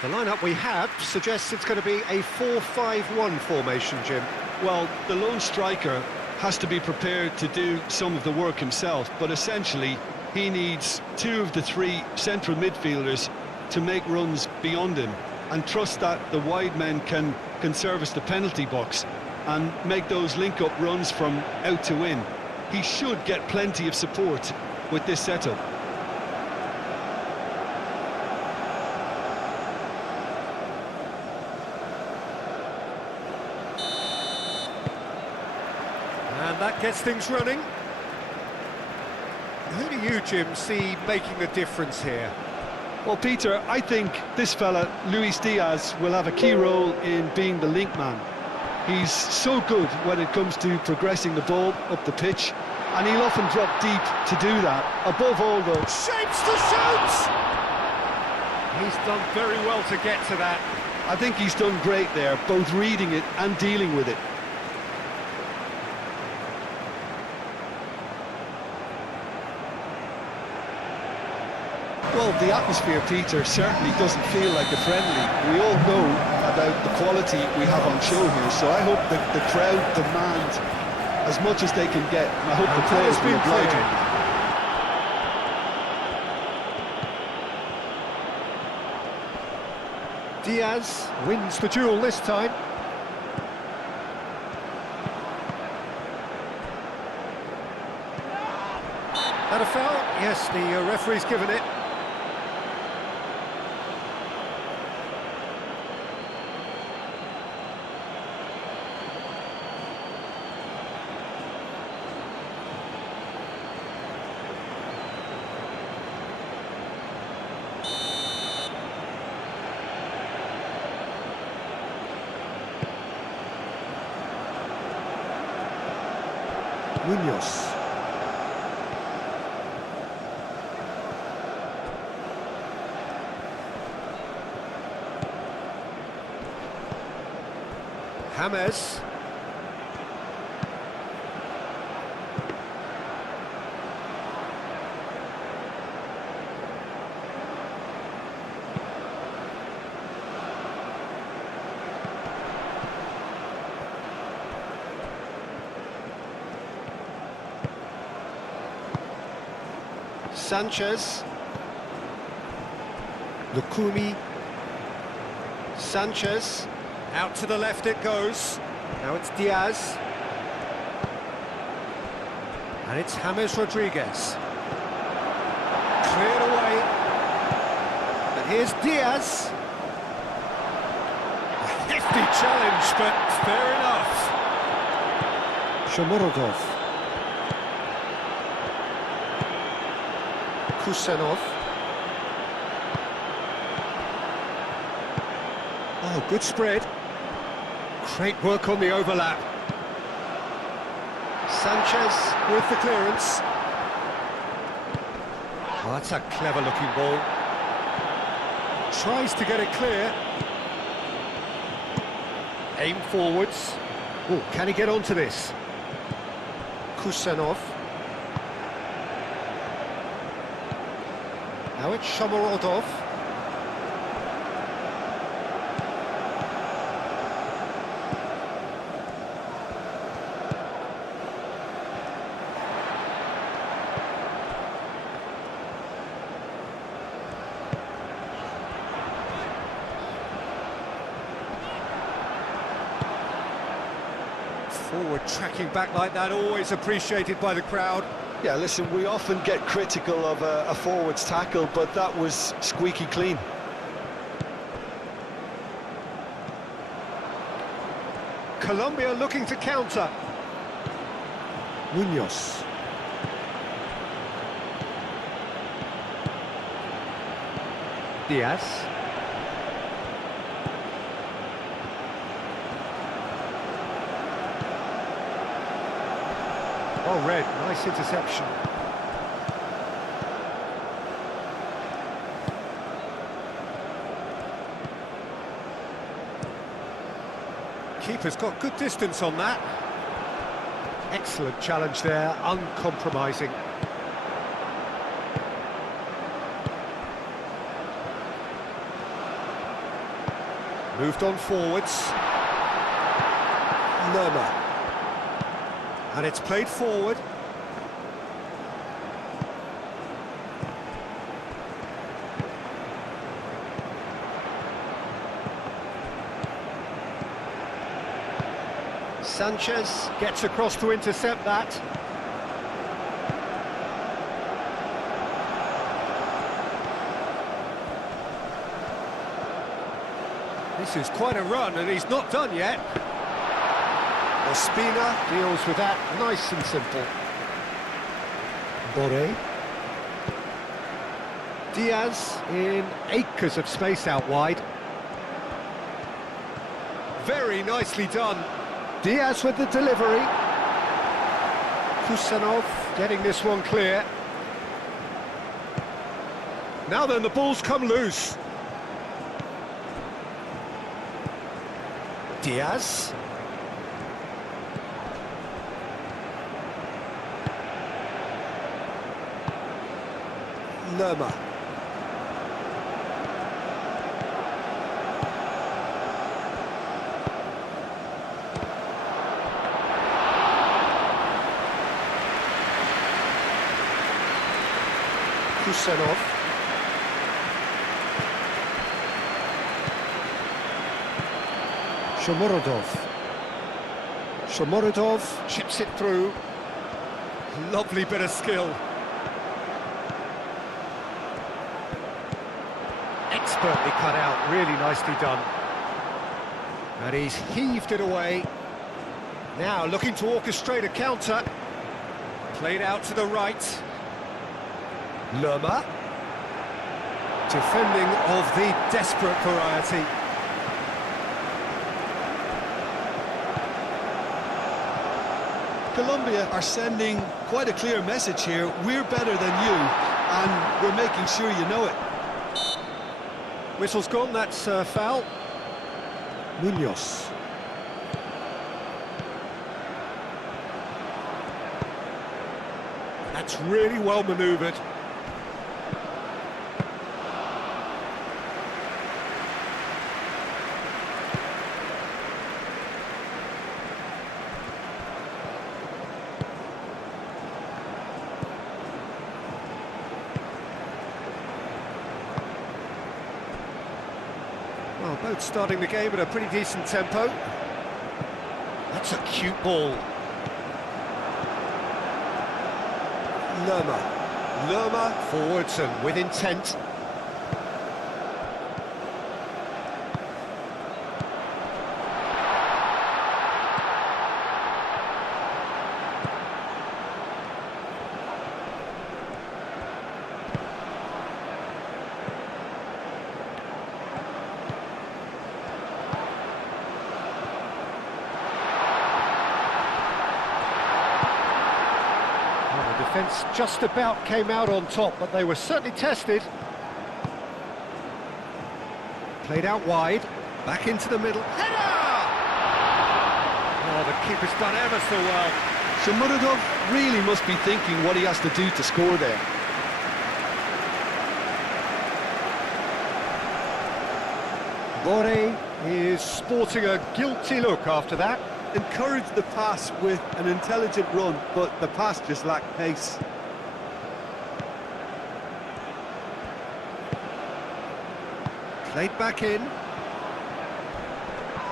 The lineup we have suggests it's going to be a 4-5-1 formation, Jim. Well, the lone striker has to be prepared to do some of the work himself, but essentially he needs two of the three central midfielders to make runs beyond him and trust that the wide men can service the penalty box and make those link-up runs from out to in. He should get plenty of support with this setup. And that gets things running. Who do you, Jim, see making the difference here? Well, Peter, I think this fella, Luis Diaz, will have a key role in being the link man. He's so good when it comes to progressing the ball up the pitch, and he'll often drop deep to do that. Above all, though... Shapes to shoot! He's done very well to get to that. I think he's done great there, both reading it and dealing with it. Well, the atmosphere, Peter, certainly doesn't feel like a friendly. We all know about the quality we have on show here, so I hope that the crowd demand as much as they can get, and I hope the players will oblige them. Diaz wins the duel this time. That a foul? Yes, the referee's given it. Munoz. James. Sanchez. Lukumi. Sanchez. Out to the left it goes. Now it's Diaz. And it's James Rodriguez. Cleared away. And here's Diaz. A hefty challenge, but fair enough. Shomorodov. Kusanov. Oh, good spread. Great work on the overlap. Sanchez with the clearance. Oh, that's a clever-looking ball. Tries to get it clear. Aim forwards. Oh, can he get onto this? Kusanov. Now it's Shomorodov. Forward tracking back like that, always appreciated by the crowd. Yeah, listen, we often get critical of a forward's tackle, but that was squeaky clean. Colombia looking to counter. Munoz. Diaz. Oh, Red, nice interception. Keeper's got good distance on that. Excellent challenge there, uncompromising. Moved on forwards. Lerma. And it's played forward. Sanchez gets across to intercept that. This is quite a run, and he's not done yet. Ospina deals with that nice and simple. Boré. Diaz in acres of space out wide. Very nicely done. Diaz with the delivery. Kusanov getting this one clear. Now then, the ball's come loose. Diaz. Lerma. Kusanov. Shomorodov chips it through. Lovely bit of skill. Expertly cut out, really nicely done. And he's heaved it away. Now looking to orchestrate a counter. Played out to the right. Lerma. Defending of the desperate variety. Colombia are sending quite a clear message here. We're better than you, and we're making sure you know it. Whistle's gone, that's foul. Munoz. That's really well manoeuvred. Well, both starting the game at a pretty decent tempo. That's a cute ball. Lerma forwards and with intent. Defence just about came out on top, but they were certainly tested. Played out wide, back into the middle. Header! Oh, the keeper's done ever so well. Shomurodov really must be thinking what he has to do to score there. Boré is sporting a guilty look after that. Encouraged the pass with an intelligent run, but the pass just lacked pace. Played back in.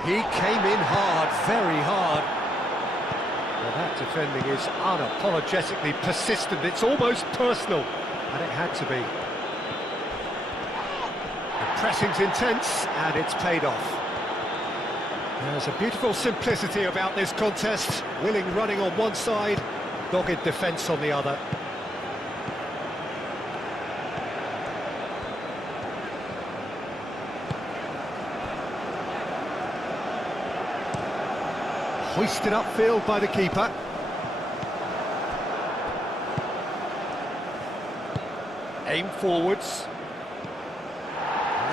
He came in hard, very hard. Well, that defending is unapologetically persistent. It's almost personal, and it had to be. The pressing's intense, and it's paid off. There's a beautiful simplicity about this contest. Willing running on one side, dogged defence on the other. Hoisted upfield by the keeper. Aim forwards.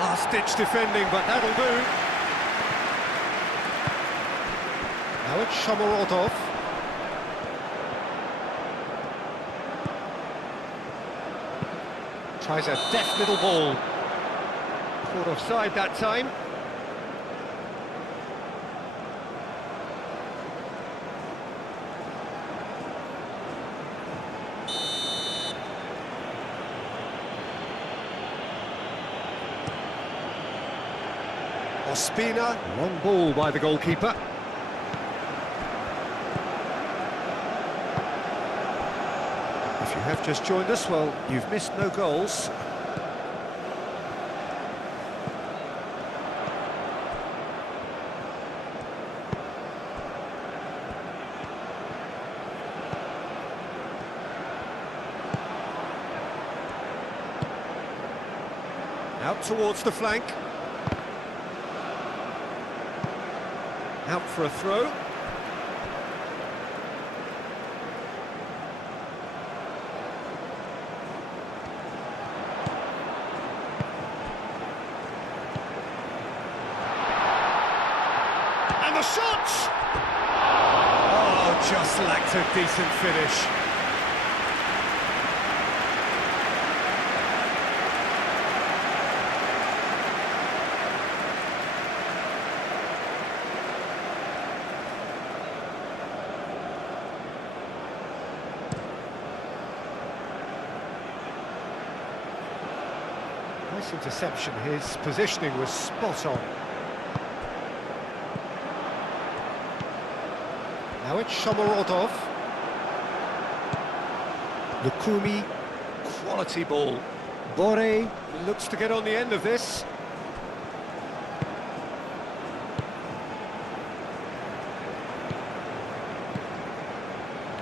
Last-ditch defending, but that'll do. Now it's Shomorodov. Tries a deft little ball. Caught offside that time. Ospina, long ball by the goalkeeper. If you have just joined us, well, you've missed no goals. Out towards the flank. Out for a throw. And the shot! Oh, just lacked a decent finish. Nice interception, his positioning was spot on. Now it's Shomorodov. Lukumi, quality ball. Bore looks to get on the end of this.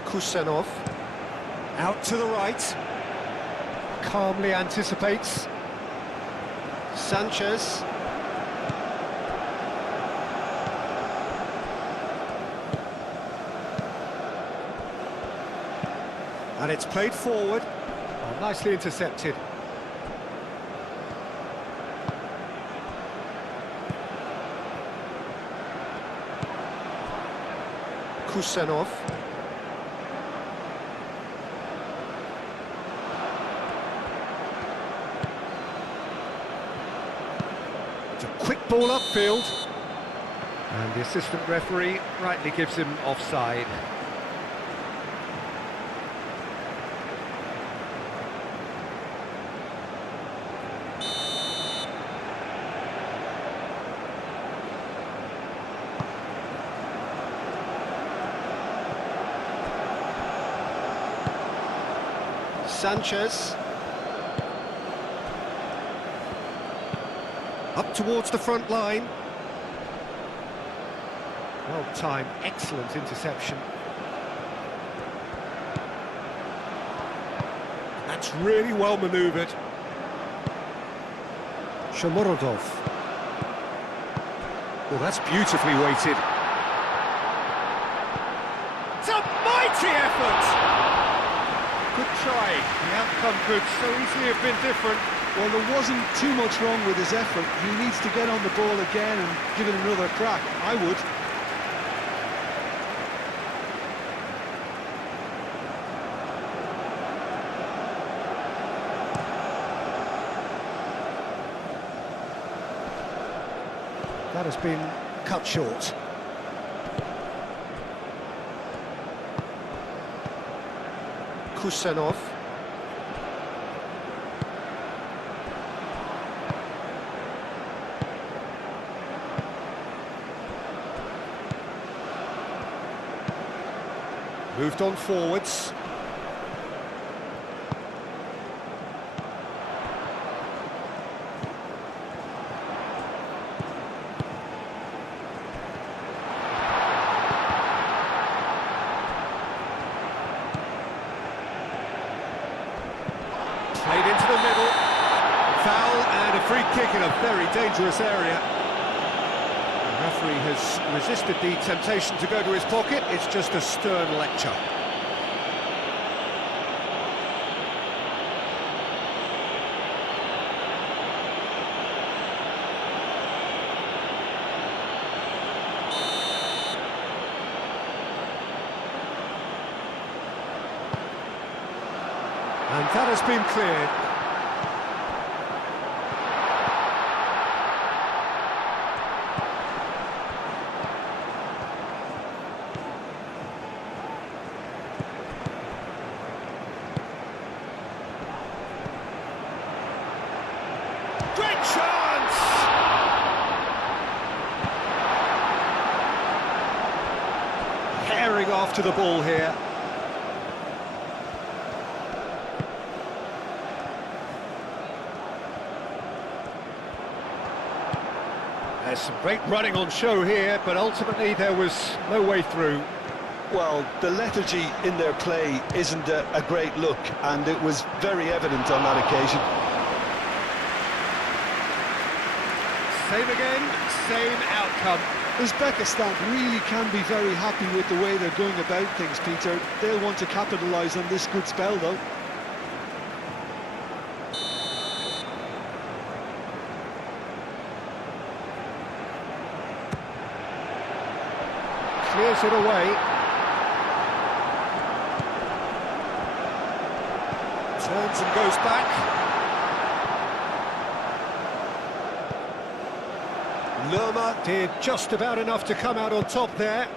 Kusenov, out to the right. Calmly anticipates. Sanchez. And it's played forward. Oh, nicely intercepted. Kusenov. It's a quick ball upfield. And the assistant referee rightly gives him offside. Sanchez. Up towards the front line. Well timed, excellent interception. That's really well manoeuvred. Shomorodov. Well, that's beautifully weighted. It's a mighty effort! Good try. The outcome could so easily have been different. Well, there wasn't too much wrong with his effort. He needs to get on the ball again and give it another crack. I would. That has been cut short. Kusenov. Moved on forwards. Played into the middle. Foul and a free kick in a very dangerous area. The referee has resisted the temptation to go to his pocket. It's just a stern lecture. And that has been cleared. Great chance! after the ball here. There's some great running on show here, but ultimately there was no way through. Well, the lethargy in their play isn't a great look, and it was very evident on that occasion. Same again, same outcome. Uzbekistan really can be very happy with the way they're going about things, Peter. They'll want to capitalise on this good spell, though. Clears it away. Turns and goes back. Lerma did just about enough to come out on top there.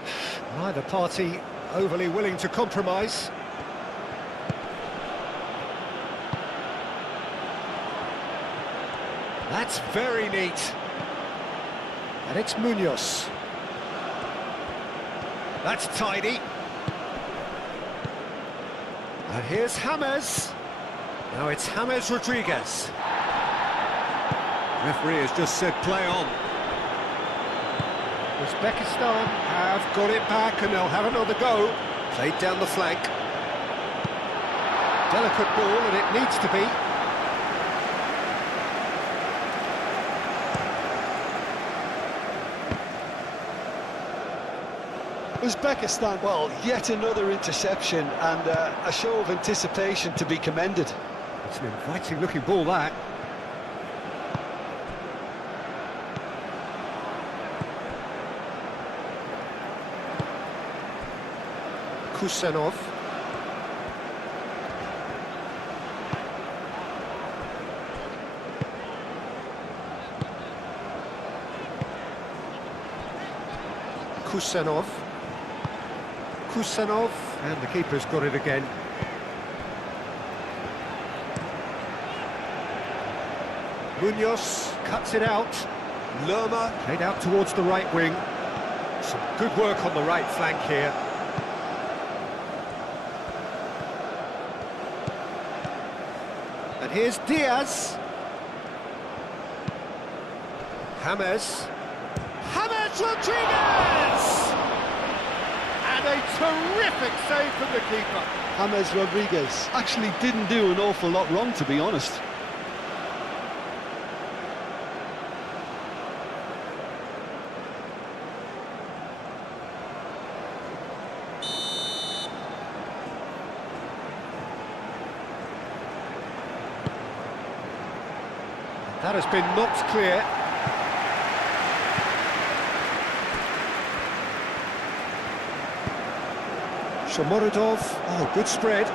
Neither party overly willing to compromise. That's very neat. And it's Munoz. That's tidy. And here's James. Now it's James Rodriguez. Referee has just said play on. Uzbekistan have got it back and they'll have another go. Played down the flank. Delicate ball and it needs to be. Uzbekistan, well, yet another interception and a show of anticipation to be commended. It's an inviting looking ball, that. Kusanov. Kusanov. Kusanov, and the keeper's got it again. Munoz cuts it out. Lerma played out towards the right wing. Some good work on the right flank here. And here's Diaz. James. James Rodriguez! And a terrific save from the keeper. James Rodriguez actually didn't do an awful lot wrong, to be honest. That has been knocked clear. Shomorodov, oh, good spread.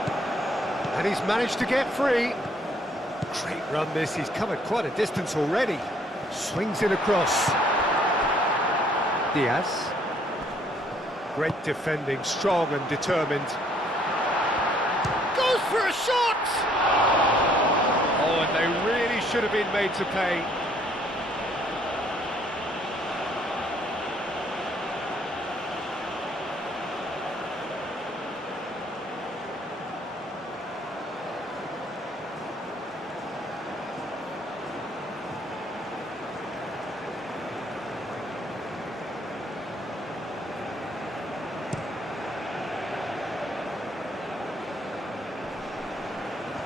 And he's managed to get free. Great run this, he's covered quite a distance already. Swings it across. Diaz. Great defending, strong and determined. Goes for a shot! Oh, and they really should have been made to pay.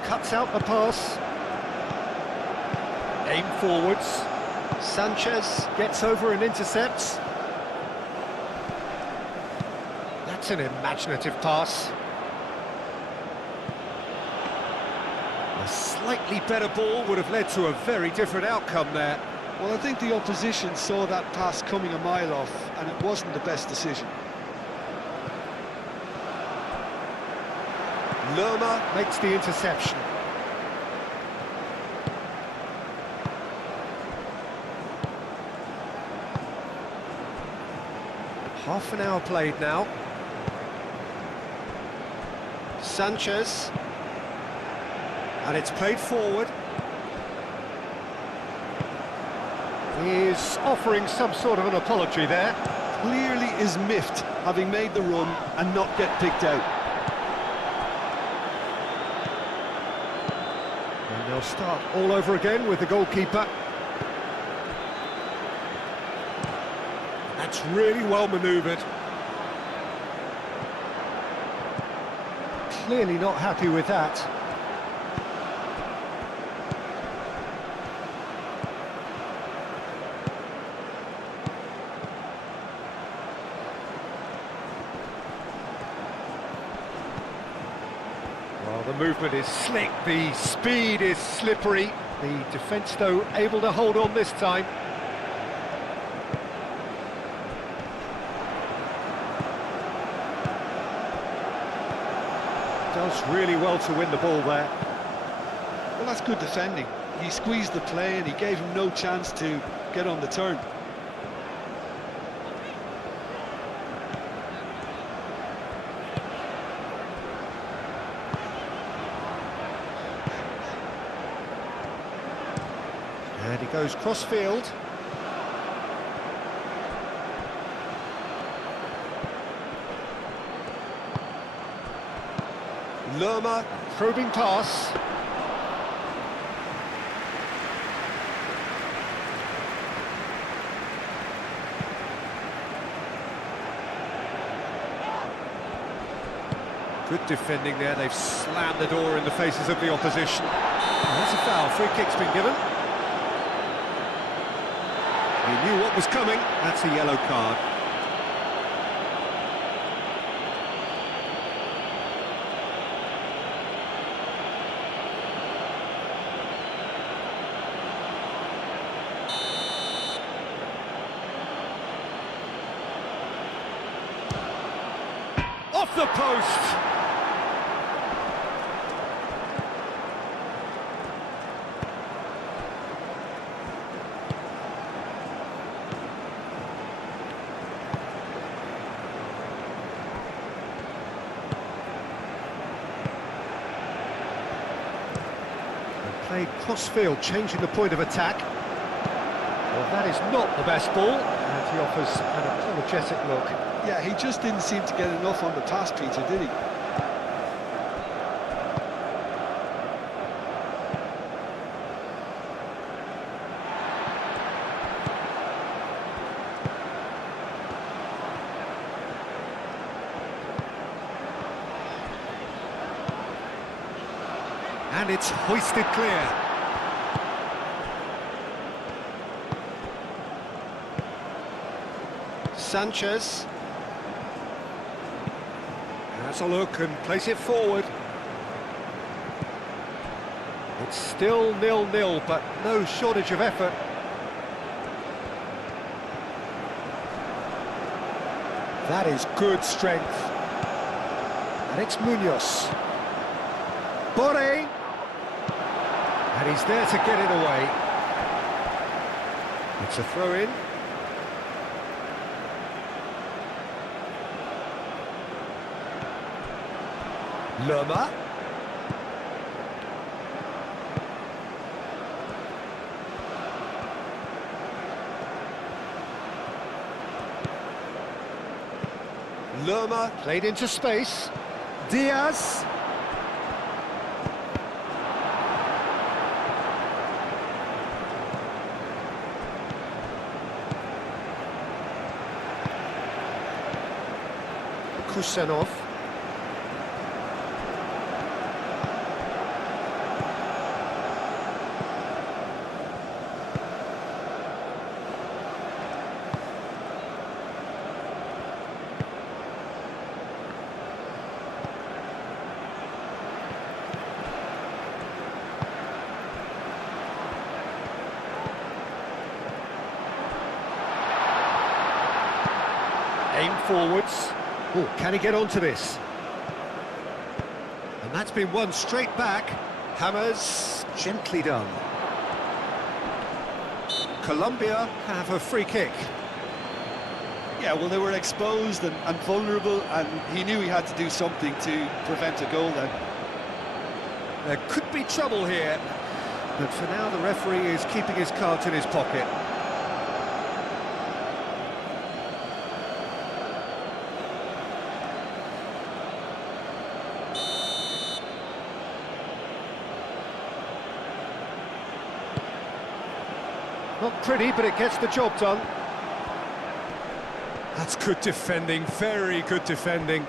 Cuts out the pass. Aim forwards. Sanchez gets over and intercepts. That's an imaginative pass. A slightly better ball would have led to a very different outcome there. Well, I think the opposition saw that pass coming a mile off, and it wasn't the best decision. Lerma makes the interception. Half an hour played now. Sanchez. And it's played forward. He is offering some sort of an apology there. clearly is miffed having made the run and not get picked out. And they'll start all over again with the goalkeeper. That's really well manoeuvred. Clearly not happy with that. Well, the movement is slick, the speed is slippery. The defence, though, able to hold on this time. Does really well to win the ball there. Well, that's good defending. He squeezed the play and he gave him no chance to get on the turn. And he goes cross-field. Lerma, probing pass. Good defending there, they've slammed the door in the faces of the opposition. And that's a foul, free kick's been given. He knew what was coming, that's a yellow card. Off the post! Played cross-field, changing the point of attack. Well, that is not the best ball, and he offers an apologetic look. Yeah, he just didn't seem to get enough on the pass, Peter, did he? And it's hoisted clear. Sanchez. Has a look and place it forward. It's still 0-0, but no shortage of effort. That is good strength. And it's Munoz. Boré. And he's there to get it away. It's a throw-in. Lerma. Lerma played into space. Diaz. Kusanov. Aim forwards. Oh, can he get onto this? And that's been won straight back. Hammers, gently done. Colombia have a free kick. Yeah, well, they were exposed and vulnerable, and he knew he had to do something to prevent a goal then. There could be trouble here, but for now the referee is keeping his cards in his pocket. Not pretty, but it gets the job done. That's good defending, very good defending.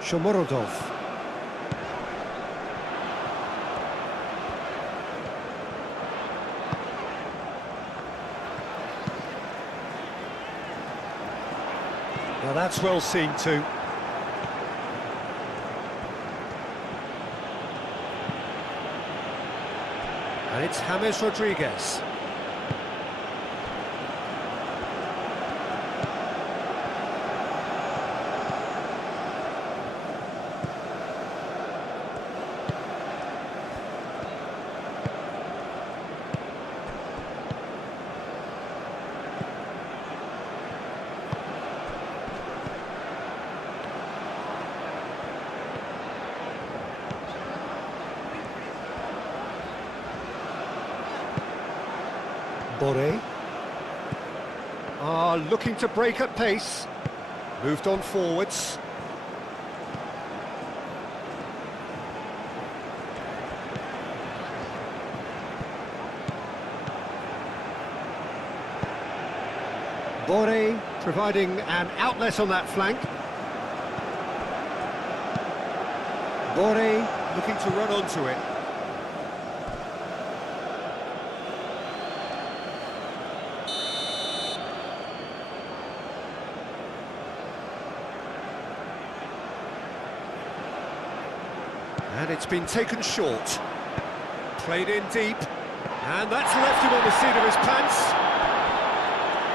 Shomorodov. Now that's well seen too. And it's James Rodriguez. Bore. Looking to break at pace. Moved on forwards. Bore providing an outlet on that flank. Bore looking to run onto it. And it's been taken short. Played in deep. And that's left him on the seat of his pants.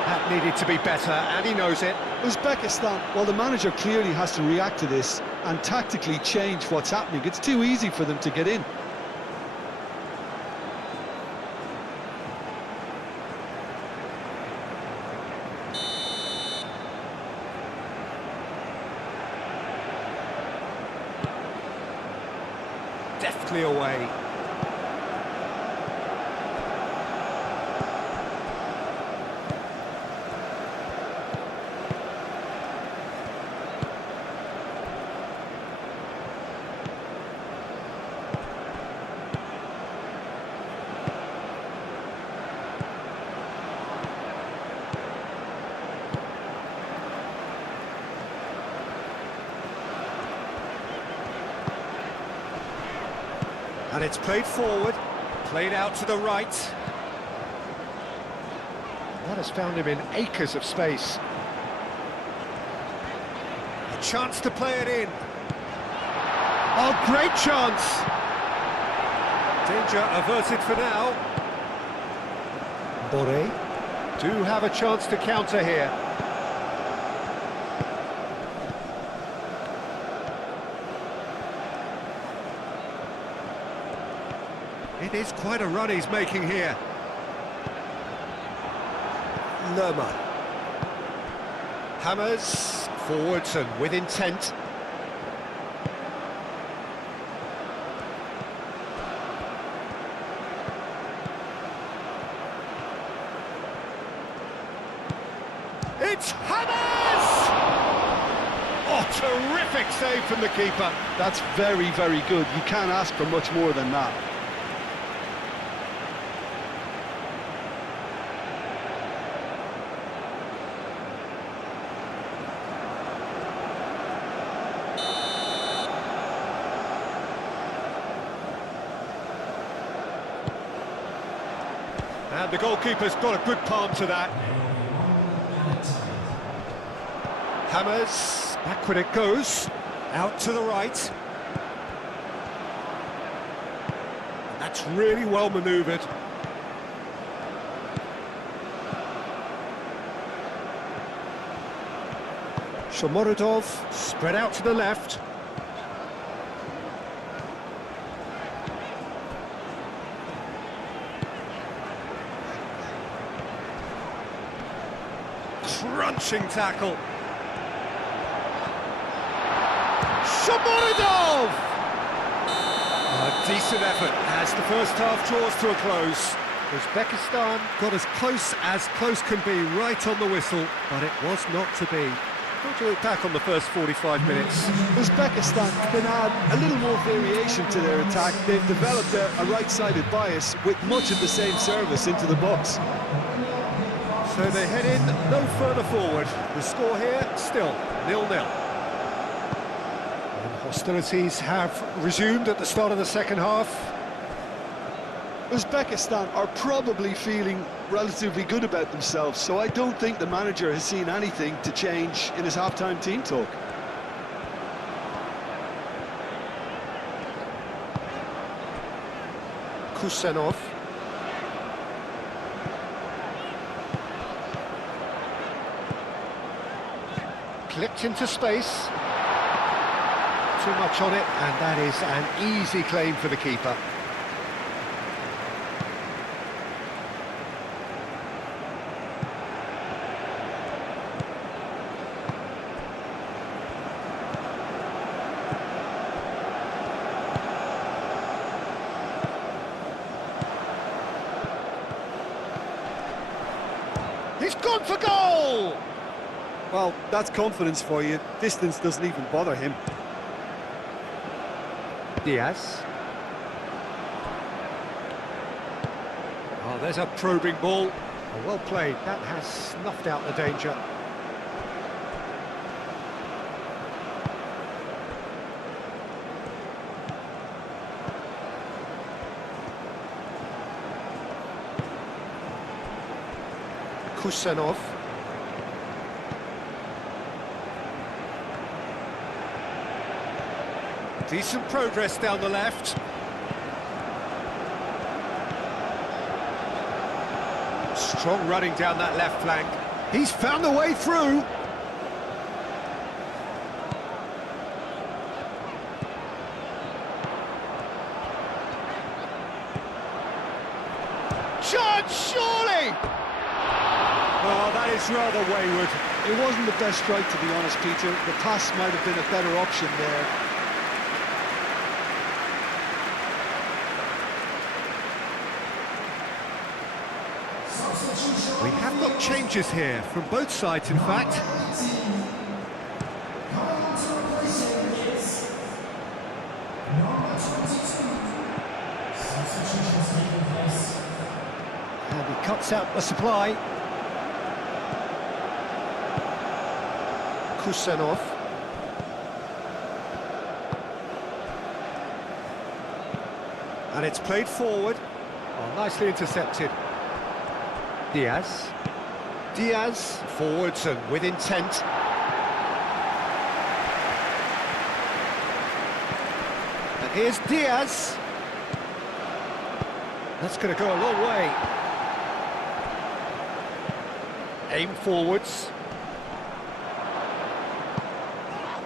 That needed to be better, and he knows it. Uzbekistan, well, the manager clearly has to react to this and tactically change what's happening. It's too easy for them to get in. Deftly away. And it's played forward, played out to the right. That has found him in acres of space. A chance to play it in. Oh, great chance! Danger averted for now. Bore do have a chance to counter here. It is quite a run he's making here. Lerma. Hammers forwards and with intent. It's Hammers! Oh, terrific save from the keeper. That's very, very good. You can't ask for much more than that. And the goalkeeper's got a good palm to that. Hammers, backward it goes, out to the right. That's really well manoeuvred. Shomorodov, spread out to the left. Crunching tackle. Shomorodov! A decent effort as the first half draws to a close. Uzbekistan got as close can be right on the whistle, but it was not to be. How do you look back on the first 45 minutes? Uzbekistan can add a little more variation to their attack. They've developed a right-sided bias with much of the same service into the box. So they head in no further forward. The score here, still 0-0. And hostilities have resumed at the start of the second half. Uzbekistan are probably feeling relatively good about themselves, so I don't think the manager has seen anything to change in his half-time team talk. Kusenov. Clipped into space. Too much on it, and that is an easy claim for the keeper. He's gone for goal! Well, that's confidence for you. Distance doesn't even bother him. Diaz. Oh, there's a probing ball. Oh, well played. That has snuffed out the danger. Kusenov. Decent progress down the left. Strong running down that left flank. He's found the way through. Chance, surely! Oh, that is rather wayward. It wasn't the best strike, to be honest, Peter. The pass might have been a better option there. We have got changes here, from both sides, in fact. And he cuts out the supply. Kusenov. And it's played forward. Oh, nicely intercepted. Diaz. Diaz, forwards and with intent. And here's Diaz. That's going to go a long way. Aim forwards.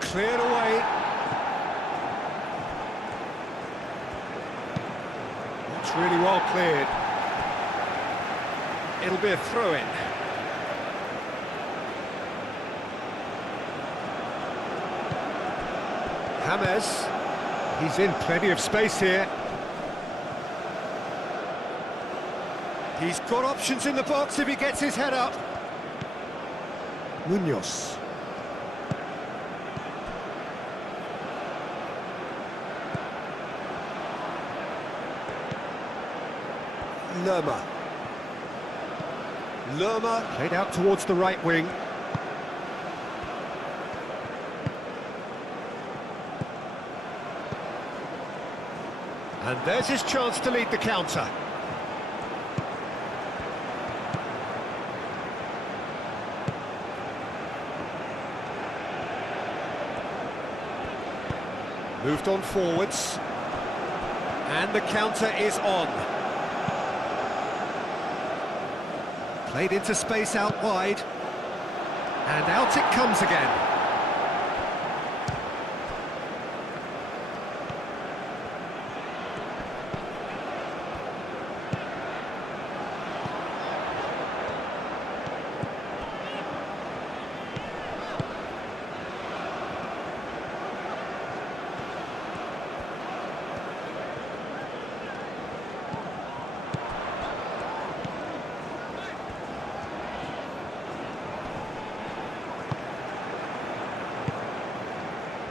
Cleared away. That's really well cleared. It'll be a throw-in. James. He's in plenty of space here. He's got options in the box if he gets his head up. Munoz. Lerma. Lerma played out towards the right wing. And there's his chance to lead the counter. Moved on forwards. And the counter is on. Played into space out wide. And out it comes again.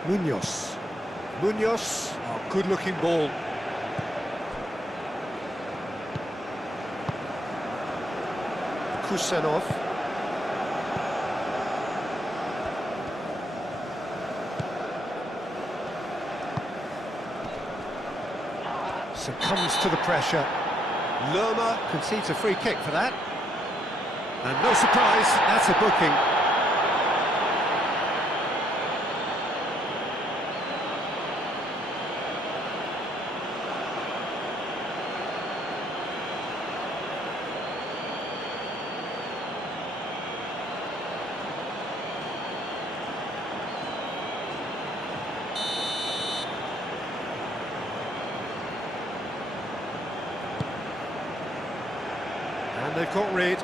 Munoz. Munoz, oh, good-looking ball. Kusanov. Succumbs to the pressure. Lerma concedes a free kick for that. And no surprise, that's a booking. And they've got rid.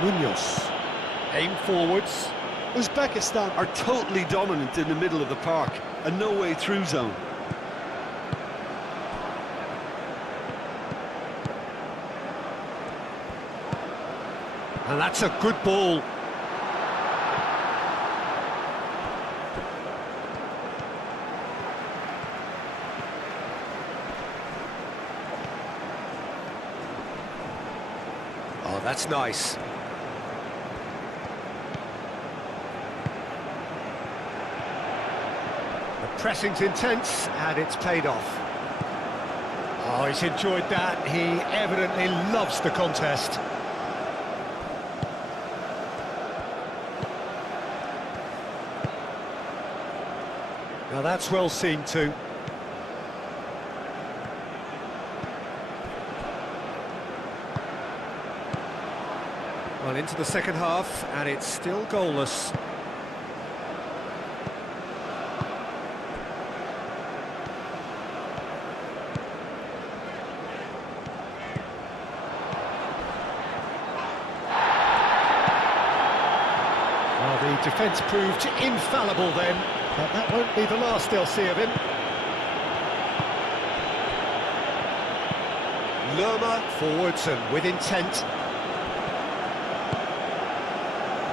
Munoz. Aim forwards. Uzbekistan are totally dominant in the middle of the park, and no way through zone. And that's a good ball. Oh, that's nice. The pressing's intense, and it's paid off. Oh, he's enjoyed that. He evidently loves the contest. Now that's well seen too. Well, into the second half, and it's still goalless. Well, the defence proved infallible then. But that won't be the last they'll see of him. Lerma forwards and with intent.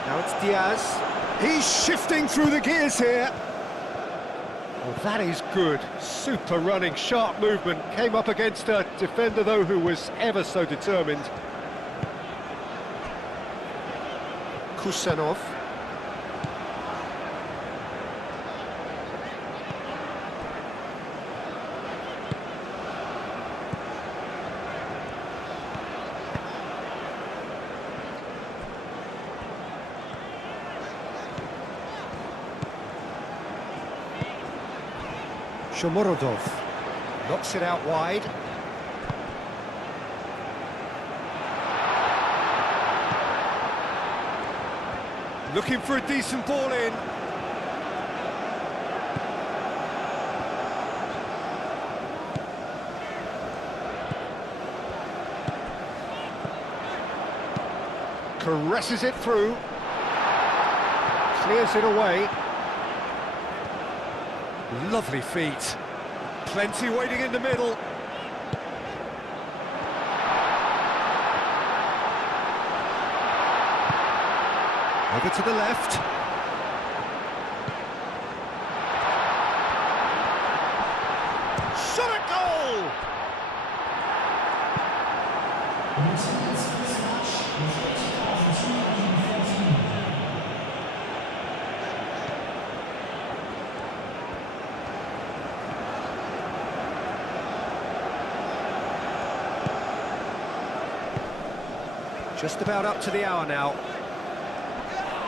Now it's Diaz. He's shifting through the gears here. Well, that is good. Super running, sharp movement. Came up against a defender, though, who was ever so determined. Kusanov. Shomorodov knocks it out wide. Looking for a decent ball in. Caresses it through. Clears it away. Lovely feet. Plenty waiting in the middle. Over to the left. Shot at goal! Just about up to the hour now.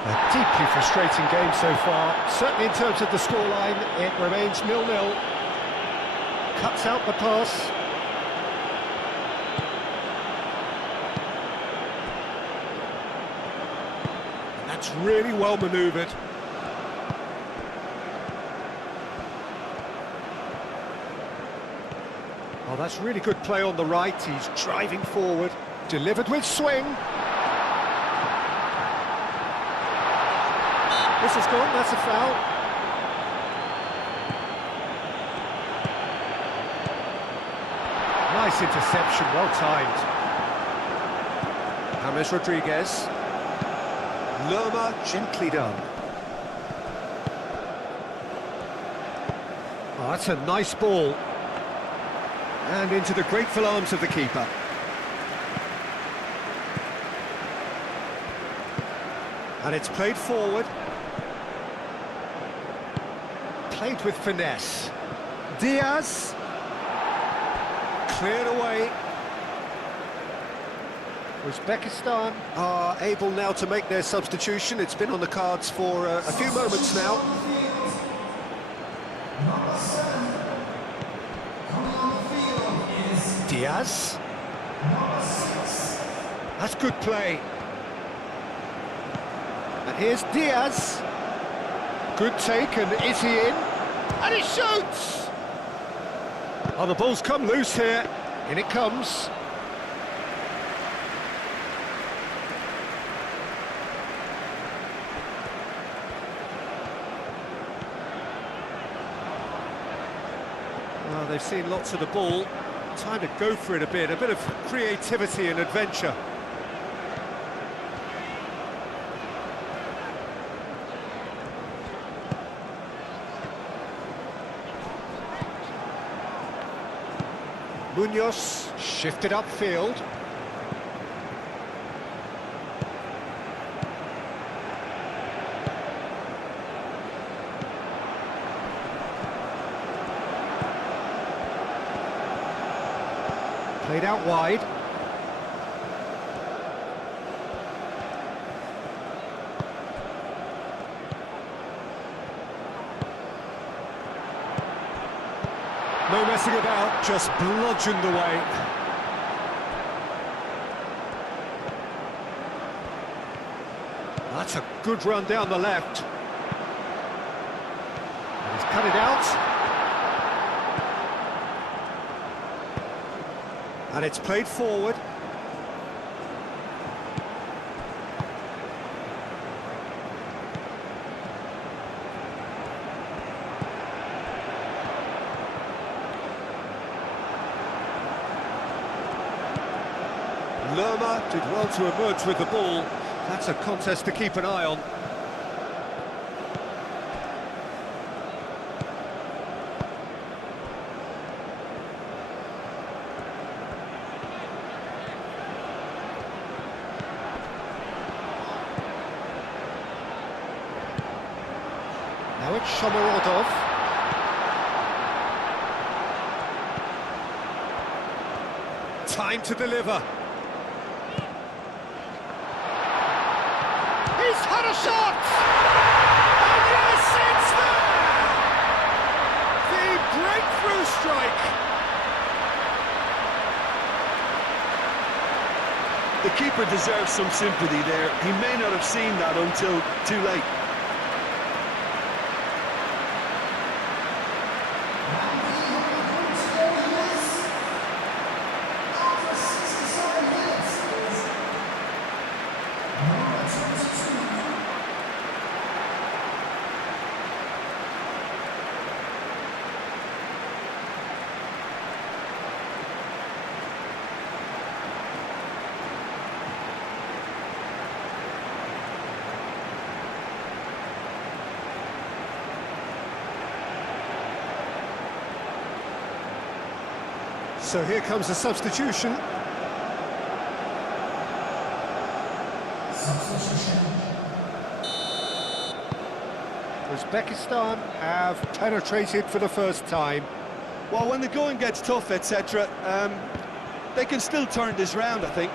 A deeply frustrating game so far. Certainly in terms of the scoreline, it remains 0-0. Cuts out the pass. That's really well manoeuvred. Oh, that's really good play on the right. He's driving forward. Delivered with swing. This is gone, that's a foul. Nice interception, well timed. James Rodriguez. Lerma, gently done. Oh, that's a nice ball. And into the grateful arms of the keeper. And it's played forward. Played with finesse. Diaz. Cleared away. Uzbekistan are able now to make their substitution. It's been on the cards for a few moments now. Diaz. That's good play. And here's Diaz. Good take, and is he in? And he shoots! Oh, the ball's come loose here. In it comes. Well, they've seen lots of the ball. Time to go for it a bit of creativity and adventure. Munoz shifted upfield. Played out wide. No messing about, just bludgeoned away. That's a good run down the left. And he's cut it out. And it's played forward. Lerma did well to emerge with the ball. That's a contest to keep an eye on. Now it's Shomorodov. Time to deliver. He's had a shot! And yes, it's there! The breakthrough strike! The keeper deserves some sympathy there. He may not have seen that until too late. So here comes a substitution. Uzbekistan have penetrated for the first time. Well, when the going gets tough, etc., they can still turn this round, I think.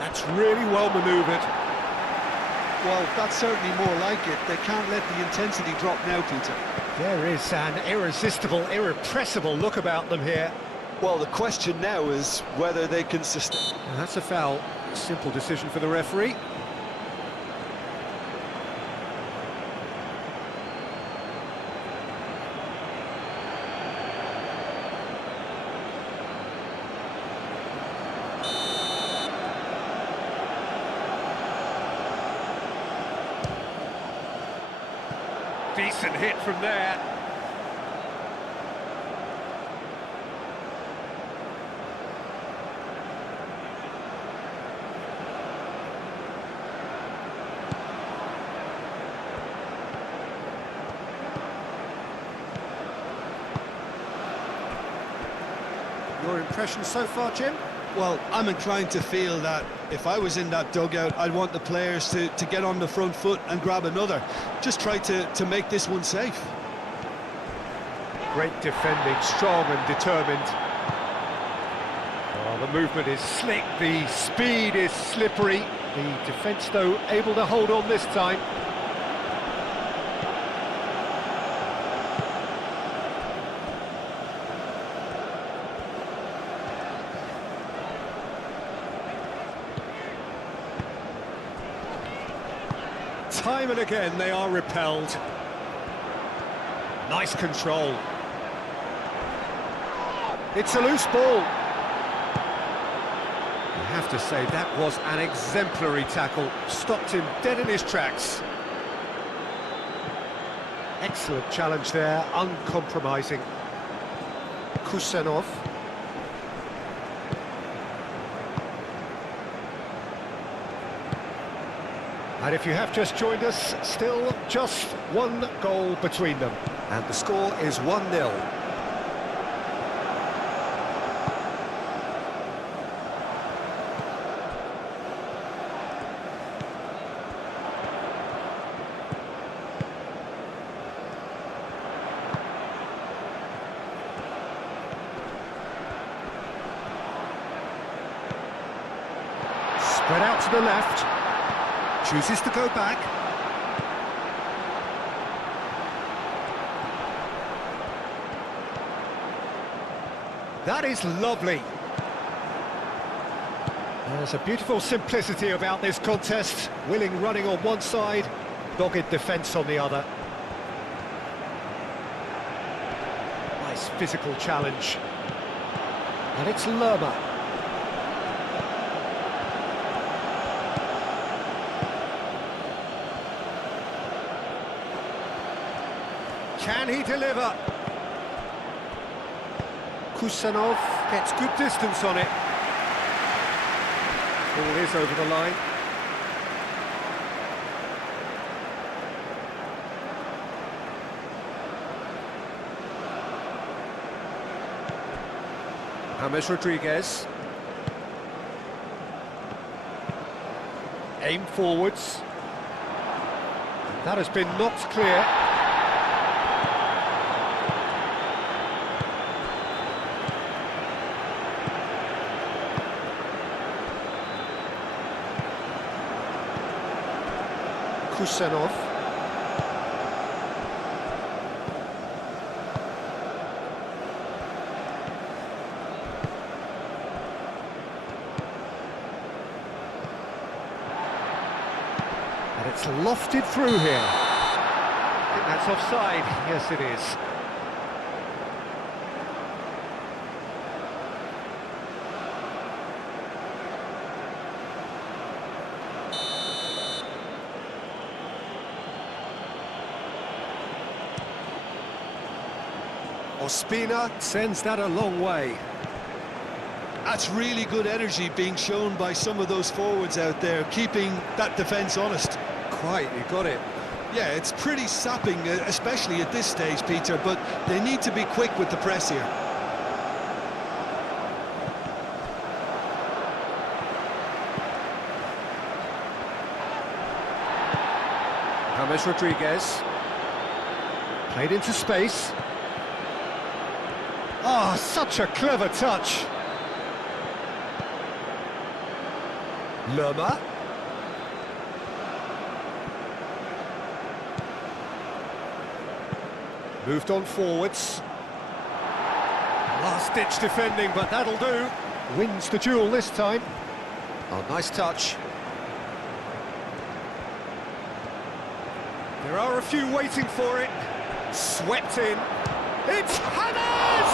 That's really well manoeuvred. Well, that's certainly more like it. They can't let the intensity drop now, Peter. There is an irresistible, irrepressible look about them here. Well, the question now is whether they can sustain. And that's a foul. Simple decision for the referee. Decent hit from there. your impressions so far, Jim? Well, I'm inclined to feel that if I was in that dugout, I'd want the players to get on the front foot and grab another. Just try to make this one safe. Great defending, strong and determined. Oh, the movement is slick, the speed is slippery. The defence, though, able to hold on this time. Time and again they are repelled. Nice control. It's a loose ball. You have to say that was an exemplary tackle. Stopped him dead in his tracks. Excellent challenge there, uncompromising. Kusanov. And if you have just joined us, still just one goal between them. And the score is 1-0. Spread out to the left. Chooses to go back. That is lovely. There's a beautiful simplicity about this contest. Willing running on one side, dogged defence on the other. Nice physical challenge. And it's Lerma. Can he deliver? Kusanov gets good distance on it. Ball is over the line. James Rodriguez. Aim forwards. That has been knocked clear. Kusanov. And it's lofted through here. I think that's offside. Yes, it is. Ospina sends that a long way. That's really good energy being shown by some of those forwards out there, keeping that defence honest. Quite, you got it. Yeah, it's pretty sapping, especially at this stage, Peter, but they need to be quick with the press here. James Rodriguez. Played into space. Oh, such a clever touch. Lerma. Moved on forwards. Last-ditch defending, but that'll do. Wins the duel this time. Oh, nice touch. There are a few waiting for it. Swept in. It's Hammers!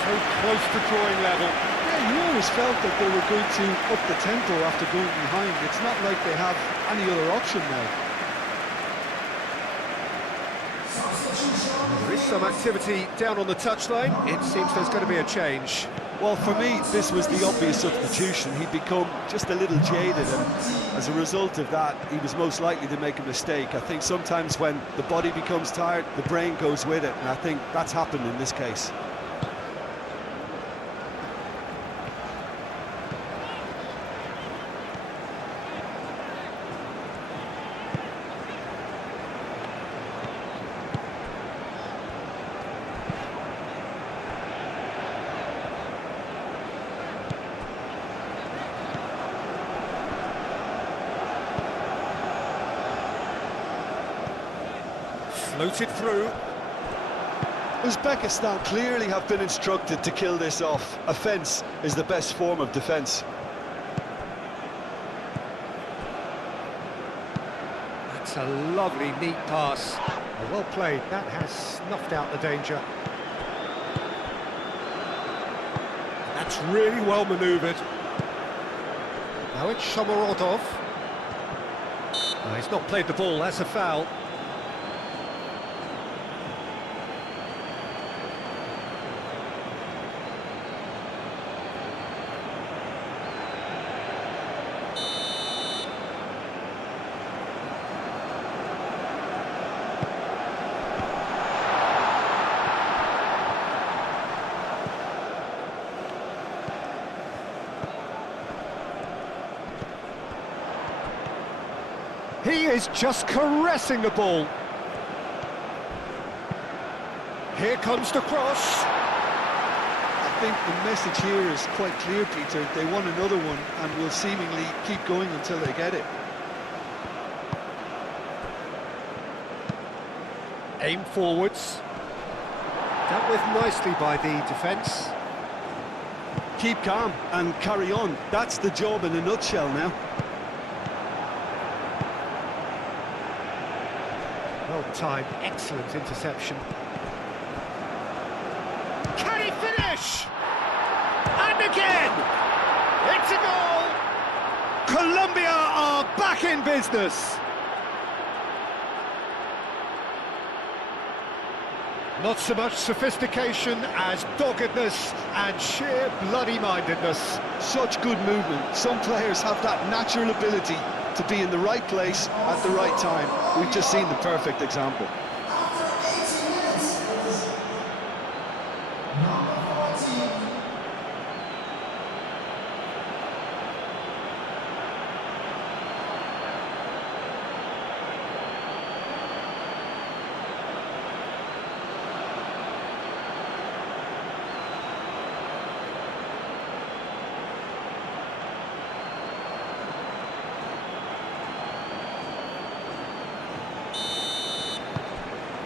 So close to drawing level. Yeah, you always felt that they were going to up the tempo after going behind. It's not like they have any other option now. There is some activity down on the touchline. It seems there's going to be a change. Well, for me, this was the obvious substitution. He'd become just a little jaded, and as a result of that, he was most likely to make a mistake. I think sometimes when the body becomes tired, the brain goes with it, and I think that's happened in this case. Floated through. Uzbekistan clearly have been instructed to kill this off. Offence is the best form of defence. That's a lovely, neat pass. Well played. That has snuffed out the danger. That's really well manoeuvred. Now it's Shomorodov. No, he's not played the ball, that's a foul. He is just caressing the ball. Here comes the cross. I think the message here is quite clear, Peter. They want another one and will seemingly keep going until they get it. Aim forwards. Dealt with nicely by the defence. Keep calm and carry on. That's the job in a nutshell now. Well timed, excellent interception. Can he finish? And again! It's a goal! Colombia are back in business! Not so much sophistication as doggedness and sheer bloody-mindedness. Such good movement. Some players have that natural ability to be in the right place at the right time. We've just seen the perfect example.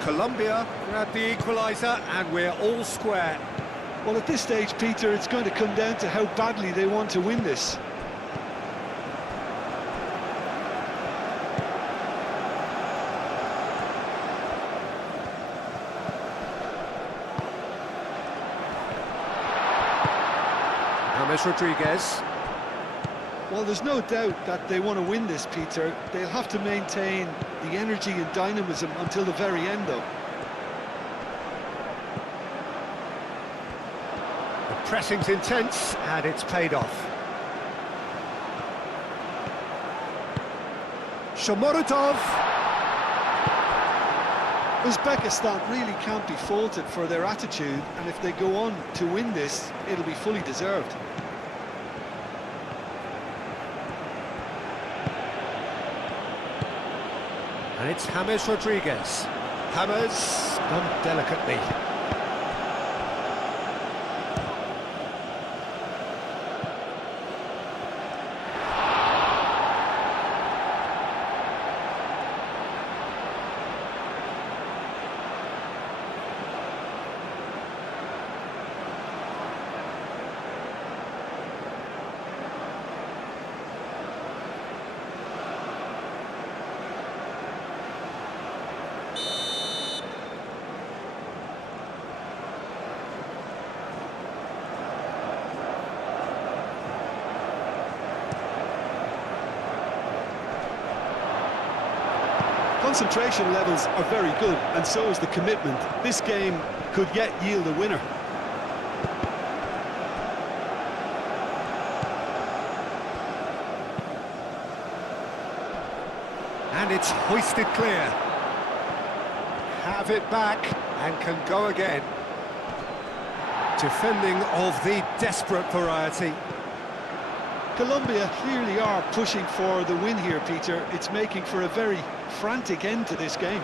Colombia grab the equaliser and we're all square. Well, at this stage, Peter, it's going to come down to how badly they want to win this. James Rodriguez. Well, there's no doubt that they want to win this, Peter. They'll have to maintain the energy and dynamism until the very end, though. The pressing's intense, and it's paid off. Shomorodov. Uzbekistan really can't be faulted for their attitude, and if they go on to win this, it'll be fully deserved. And it's James Rodriguez. James done delicately. Concentration levels are very good, and so is the commitment. This game could yet yield a winner. And it's hoisted clear. Have it back and can go again. Defending of the desperate variety. Colombia clearly are pushing for the win here, Peter. It's making for a very frantic end to this game.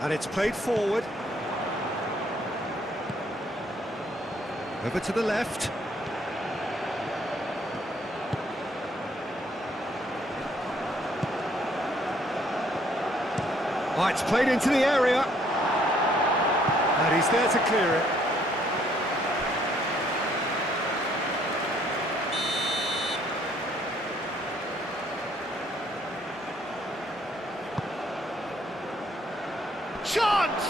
And it's played forward. Over to the left. Oh, it's played into the area. And he's there to clear it. Chance!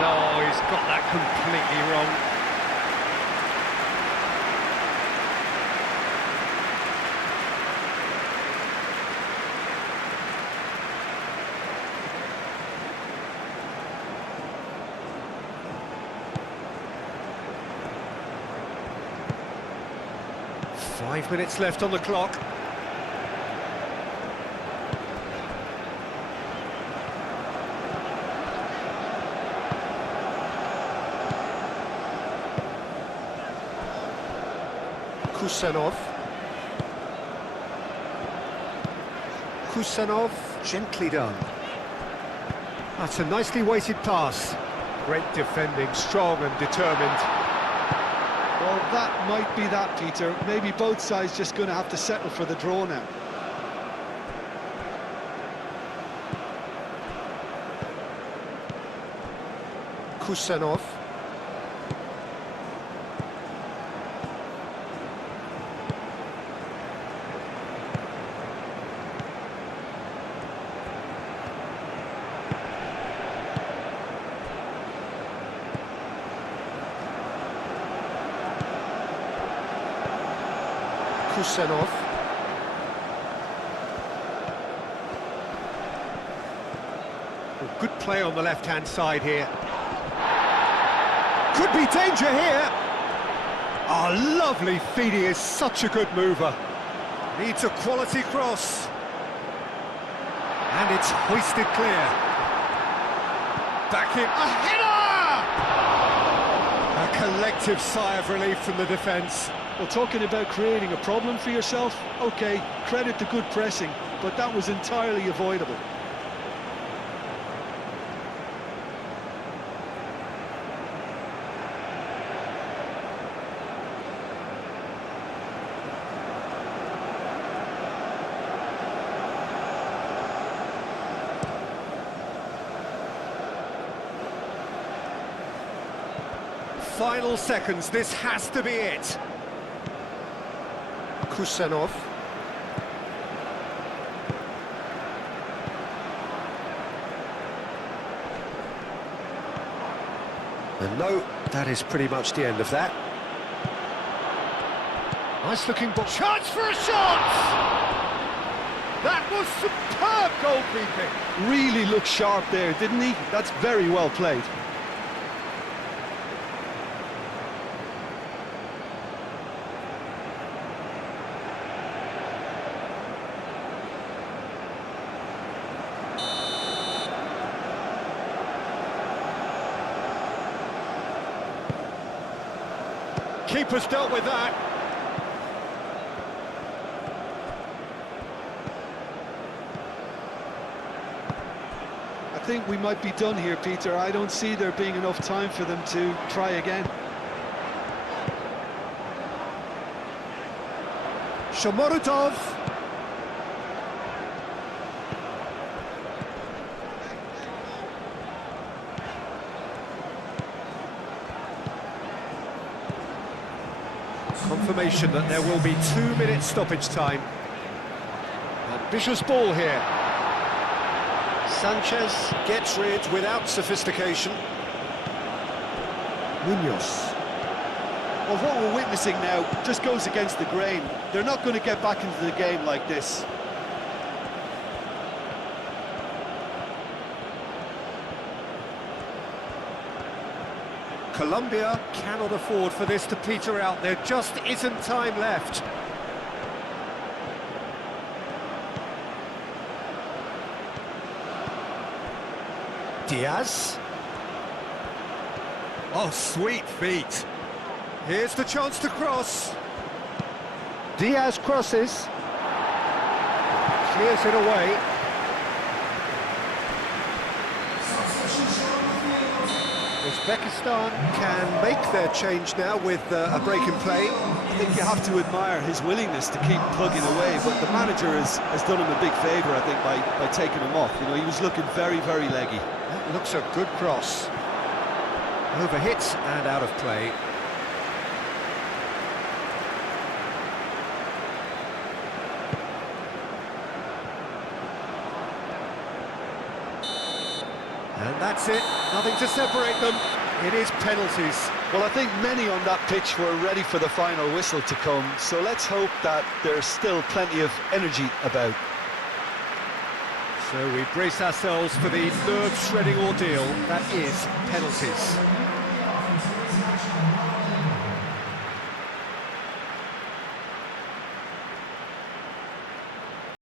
No, he's got that completely wrong. Five minutes left on the clock. Kusanov, gently done. That's a nicely weighted pass. Great defending, strong and determined. Well, that might be that, Peter. Maybe both sides just going to have to settle for the draw now. Kusanov. Kusanov. Oh, good play on the left-hand side here. Could be danger here. Oh, lovely feed. He is such a good mover. Needs a quality cross. And it's hoisted clear. Back in. A header! A collective sigh of relief from the defence. Well, talking about creating a problem for yourself, OK, credit to good pressing, but that was entirely avoidable. Final seconds, this has to be it. Kusanov. And no, that is pretty much the end of that. Nice looking ball. Chance for a shot! That was superb goalkeeping. Really looked sharp there, didn't he? That's very well played. Keeper's dealt with that. I think we might be done here, Peter. I don't see there being enough time for them to try again. Shomorodov. Confirmation that there will be 2 minutes stoppage time. Ambitious ball here. Sanchez gets rid without sophistication. Munoz. Well, what we're witnessing now just goes against the grain. They're not going to get back into the game like this. Colombia cannot afford for this to peter out. There just isn't time left. Diaz. Oh, sweet feet. Here's the chance to cross. Diaz crosses. Clears it away. There's Uzbekistan can make their change now with a break in play. I think you have to admire his willingness to keep plugging away, but the manager has done him a big favour, I think, by taking him off. You know, he was looking very, very leggy. That looks a good cross. Overhit and out of play. And that's it, nothing to separate them. It is penalties. Well, I think many on that pitch were ready for the final whistle to come, so let's hope that there's still plenty of energy about. So we brace ourselves for the nerve-shredding ordeal that is penalties.